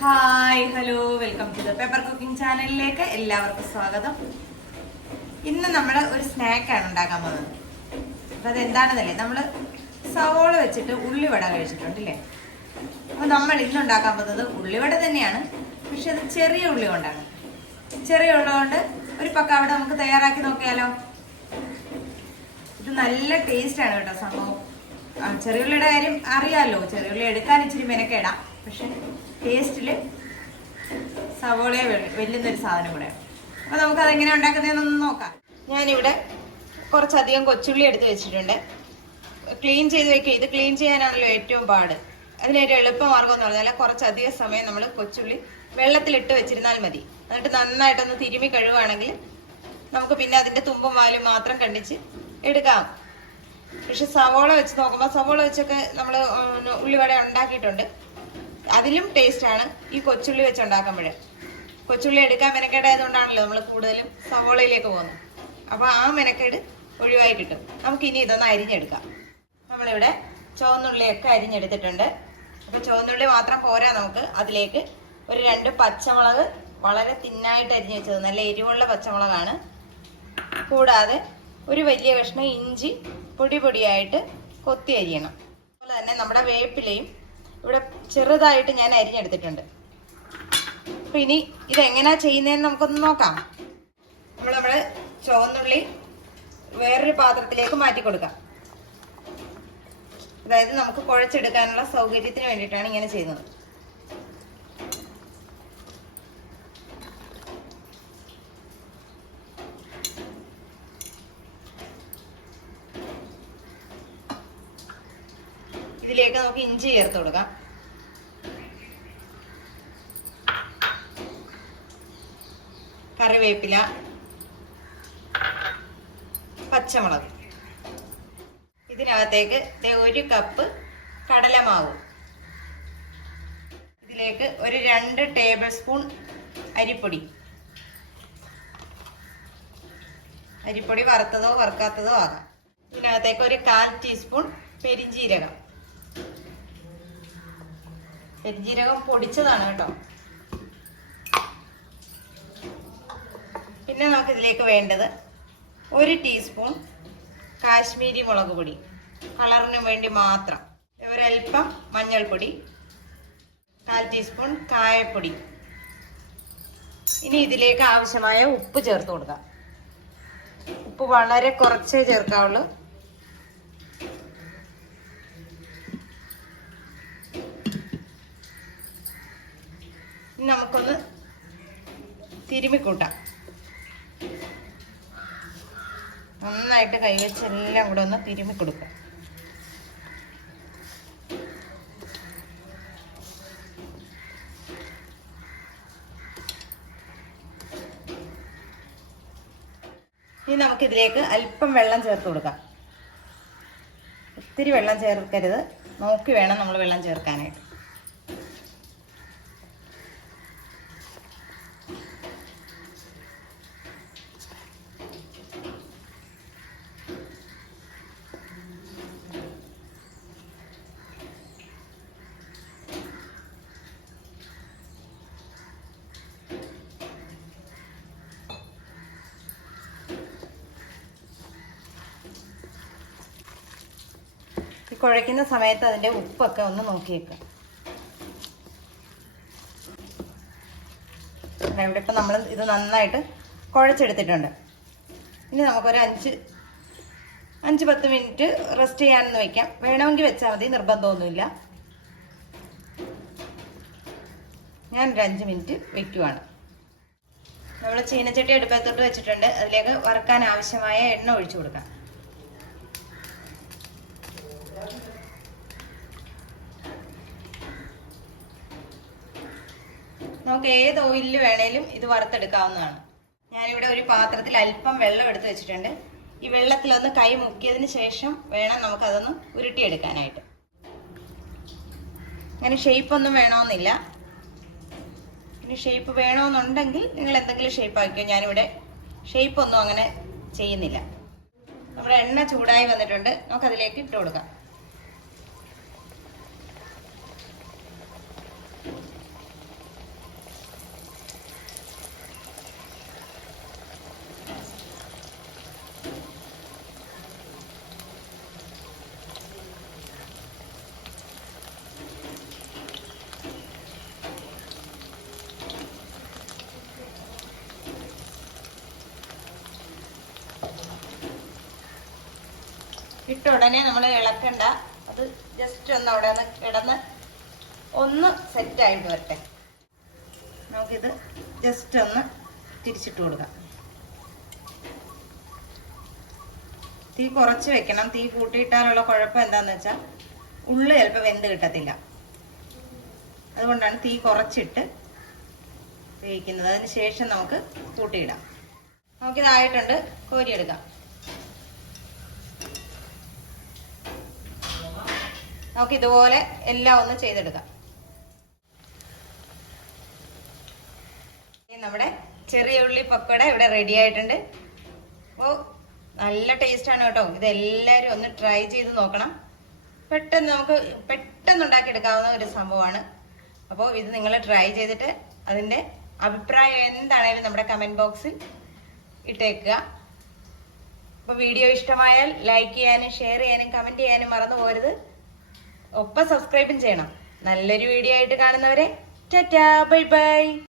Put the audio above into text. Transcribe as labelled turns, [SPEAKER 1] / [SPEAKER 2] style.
[SPEAKER 1] Hi hello welcome to the paper cooking ചാനലിലേക്ക് എല്ലാവർക്കും സ്വാഗതം. ഇന്ന് നമ്മൾ ഒരു സ്നാക്കാണ് ഉണ്ടാക്കാൻ പോകുന്നത്. അപ്പം അതെന്താണെന്നല്ലേ നമ്മൾ സവോള വെച്ചിട്ട് ഉള്ളിവട കഴിച്ചിട്ടുണ്ടല്ലേ? അപ്പോൾ നമ്മൾ ഇന്ന് ഉണ്ടാക്കാൻ പോകുന്നത് ഉള്ളിവട തന്നെയാണ്. പക്ഷെ അത് ചെറിയ ഉള്ളി കൊണ്ടാണ്. ചെറിയ ഉള്ളി കൊണ്ട് ഒരു അവിടെ നമുക്ക് തയ്യാറാക്കി നോക്കിയാലോ? ഇത് നല്ല ടേസ്റ്റാണ് കേട്ടോ സംഭവം. ചെറിയ ഉള്ളിയുടെ കാര്യം അറിയാമല്ലോ ചെറിയുള്ളി എടുക്കാൻ ഇച്ചിരി മെനക്കേടാം. പക്ഷെ ടേസ്റ്റിൽ സവോളയെ വലിയൊരു സാധനം കൂടെ. അപ്പോൾ നമുക്ക് അതെങ്ങനെ ഉണ്ടാക്കുന്നതെന്നൊന്ന് നോക്കാം. ഞാനിവിടെ കുറച്ചധികം കൊച്ചുള്ളി എടുത്ത് വെച്ചിട്ടുണ്ട്. ക്ലീൻ ചെയ്ത് വെക്കുക ഇത് ക്ലീൻ ചെയ്യാനാണല്ലോ ഏറ്റവും പാട്. അതിനേറ്റവും എളുപ്പമാർഗം എന്ന് പറഞ്ഞാൽ കുറച്ചധികം സമയം നമ്മൾ കൊച്ചുള്ളി വെള്ളത്തിലിട്ട് വെച്ചിരുന്നാൽ മതി. എന്നിട്ട് നന്നായിട്ടൊന്ന് തിരുമി കഴുകുകയാണെങ്കിൽ നമുക്ക് പിന്നെ അതിന്റെ തുമ്പും വാലും മാത്രം കണ്ടിച്ച് എടുക്കാം. പക്ഷെ സവോള വെച്ച് നോക്കുമ്പോൾ സവോള വെച്ചൊക്കെ നമ്മൾ ഉള്ളിവട ഉണ്ടാക്കിയിട്ടുണ്ട്. അതിലും ടേസ്റ്റ് ആണ്. ഈ കൊച്ചുള്ളി വെച്ച് ഉണ്ടാക്കുമ്പോൾ കൊച്ചുള്ളി എടുക്കാൻ മെനക്കേടായതുകൊണ്ടാണല്ലോ നമ്മൾ കൂടുതലും സവോളയിലേക്ക് പോകുന്നത്. അപ്പോൾ ആ മെനക്കേട് ഒഴിവായി കിട്ടും. നമുക്ക് ഇനി ഇതൊന്ന് അരിഞ്ഞെടുക്കാം. നമ്മളിവിടെ ചുവന്നുള്ളിയൊക്കെ അരിഞ്ഞെടുത്തിട്ടുണ്ട്. അപ്പോൾ ചുവന്നുള്ളി മാത്രം പോരാ നമുക്ക്. അതിലേക്ക് ഒരു രണ്ട് പച്ചമുളക് വളരെ തിന്നായിട്ട് അരിഞ്ഞു വെച്ചത്. നല്ല എരിവുള്ള പച്ചമുളകാണ്. കൂടാതെ ഒരു വലിയ കഷ്ണം ഇഞ്ചി പൊടി പൊടിയായിട്ട് കൊത്തി അരിയണം. അതുപോലെ തന്നെ നമ്മുടെ വേപ്പിലയും ഇവിടെ ചെറുതായിട്ട് ഞാൻ അരിഞ്ഞെടുത്തിട്ടുണ്ട് അപ്പൊ ഇനി ഇതെങ്ങനാ ചെയ്യുന്നതെന്ന് നമുക്കൊന്ന് നോക്കാം. നമ്മൾ നമ്മുടെ ചുവന്നുള്ളി വേറൊരു പാത്രത്തിലേക്ക് മാറ്റി കൊടുക്കാം. അതായത് നമുക്ക് കുഴച്ചെടുക്കാനുള്ള സൗകര്യത്തിന് വേണ്ടിയിട്ടാണ് ഇങ്ങനെ ചെയ്യുന്നത്. ഇതിലേക്ക് നമുക്ക് ഇഞ്ചി ചേർത്ത് കൊടുക്കാം. കറിവേപ്പില പച്ചമുളക്. ഇതിനകത്തേക്ക് ഒരു കപ്പ് കടലമാവ്. ഇതിലേക്ക് ഒരു രണ്ട് ടേബിൾ സ്പൂൺ അരിപ്പൊടി. അരിപ്പൊടി വറുത്തതോ വറുക്കാത്തതോ ആകാം. ഇതിനകത്തേക്ക് ഒരു കാൽ ടീസ്പൂൺ പെരിഞ്ജീരകം പെരിഞ്ജീരകം പൊടിച്ചതാണ് കേട്ടോ. പിന്നെ നമുക്ക് ഇതിലേക്ക് വേണ്ടത് ഒരു ടീസ്പൂൺ കാശ്മീരി മുളക് പൊടി. കളറിന് വേണ്ടി മാത്രം. ഒരൽപ്പം മഞ്ഞൾപ്പൊടി കാൽ ടീസ്പൂൺ കായപ്പൊടി. ഇനി ഇതിലേക്ക് ആവശ്യമായ ഉപ്പ് ചേർത്ത് കൊടുക്കാം. ഉപ്പ് വളരെ കുറച്ചേ ചേർക്കാവുള്ളൂ ഇനി നമുക്കൊന്ന് തിരുമിക്കൂട്ടാം നന്നായിട്ട് കൈവച്ച് എല്ലാം കൂടെ ഒന്ന് തിരുമി കൊടുക്കുക ഇനി നമുക്കിതിലേക്ക് അല്പം വെള്ളം ചേർത്ത് കൊടുക്കാം. ഒത്തിരി വെള്ളം ചേർക്കരുത്. നോക്കി വേണം നമ്മൾ വെള്ളം ചേർക്കാനായിട്ട്. കുഴയ്ക്കുന്ന സമയത്ത് അതിന്റെ ഉപ്പൊക്കെ ഒന്ന് നോക്കിയേക്കുക ഇവിടെ ഇപ്പം നമ്മൾ ഇത് നന്നായിട്ട് കുഴച്ചെടുത്തിട്ടുണ്ട്. ഇനി നമുക്കൊരു അഞ്ച് അഞ്ച് പത്ത് മിനിറ്റ് റെസ്റ്റ് ചെയ്യാനെന്ന് വെക്കാം. വേണമെങ്കിൽ വെച്ചാൽ മതി നിർബന്ധമൊന്നുമില്ല. ഞാനൊരു അഞ്ച് മിനിറ്റ് വെക്കുവാണ്. നമ്മൾ ചീനച്ചട്ടി അടുപ്പത്തോട്ട് വെച്ചിട്ടുണ്ട്. അതിലേക്ക് വറുക്കാൻ ആവശ്യമായ എണ്ണ ഒഴിച്ചു കൊടുക്കാം. നമുക്ക് ഏത് ഓയിലിൽ വേണേലും ഇത് വറുത്തെടുക്കാവുന്നതാണ്. ഞാനിവിടെ ഒരു പാത്രത്തിൽ അല്പം വെള്ളം എടുത്ത് വെച്ചിട്ടുണ്ട്. ഈ വെള്ളത്തിൽ ഒന്ന് കൈ മുക്കിയതിന് ശേഷം വേണം നമുക്കതൊന്ന് ഉരുട്ടിയെടുക്കാനായിട്ട്. അങ്ങനെ ഷേപ്പ് ഒന്നും വേണമെന്നില്ല ഇനി ഷേപ്പ് വേണമെന്നുണ്ടെങ്കിൽ നിങ്ങൾ എന്തെങ്കിലും ഷേപ്പ് ആക്കിയോ. ഞാനിവിടെ ഷേപ്പ് ഒന്നും അങ്ങനെ ചെയ്യുന്നില്ല. നമ്മുടെ എണ്ണ ചൂടായി വന്നിട്ടുണ്ട്. നമുക്കതിലേക്ക് ഇട്ട് കൊടുക്കാം. ഇട്ട ഉടനെ നമ്മൾ ഇളക്കണ്ട. അത് ജസ്റ്റ് ഒന്ന് അവിടെ ഒന്ന് കിടന്ന് ഒന്ന് സെറ്റ് ആയിട്ട് വരട്ടെ. നമുക്കിത് ജസ്റ്റ് ഒന്ന് തിരിച്ചിട്ട് കൊടുക്കാം. തീ കുറച്ച് വെക്കണം. തീ കൂട്ടിയിട്ടാലുള്ള കുഴപ്പം എന്താന്ന് വെച്ചാൽ ഉള്ളു ചിലപ്പോൾ വെന്ത് കിട്ടത്തില്ല. അതുകൊണ്ടാണ് തീ കുറച്ചിട്ട് വേവിക്കുന്നത്. അതിന് ശേഷം നമുക്ക് കൂട്ടിയിടാം. നമുക്കിതായിട്ടുണ്ട്. കോരിയെടുക്കാം. നമുക്ക് ഇതുപോലെ എല്ലാം ഒന്ന് ചെയ്തെടുക്കാം. നമ്മുടെ ചെറിയ ഉള്ളി പക്കട ഇവിടെ റെഡി ആയിട്ടുണ്ട്. അപ്പോൾ നല്ല ടേസ്റ്റ് ആണ് കേട്ടോ. ഇത് എല്ലാവരും ഒന്ന് ട്രൈ ചെയ്ത് നോക്കണം. പെട്ടെന്ന് നമുക്ക് പെട്ടെന്ന് ഉണ്ടാക്കിയെടുക്കാവുന്ന ഒരു സംഭവമാണ്. അപ്പോൾ ഇത് നിങ്ങൾ ട്രൈ ചെയ്തിട്ട് അതിന്റെ അഭിപ്രായം എന്താണേലും നമ്മുടെ കമന്റ് ബോക്സിൽ ഇട്ടേക്കുക. അപ്പോൾ വീഡിയോ ഇഷ്ടമായാൽ ലൈക്ക് ചെയ്യാനും ഷെയർ ചെയ്യാനും കമന്റ് ചെയ്യാനും മറന്നു പോരുത് ഒപ്പം സബ്സ്ക്രൈബും ചെയ്യണം. നല്ലൊരു വീഡിയോ ആയിട്ട് കാണുന്നവരെ ടാറ്റാ ബൈ ബൈ.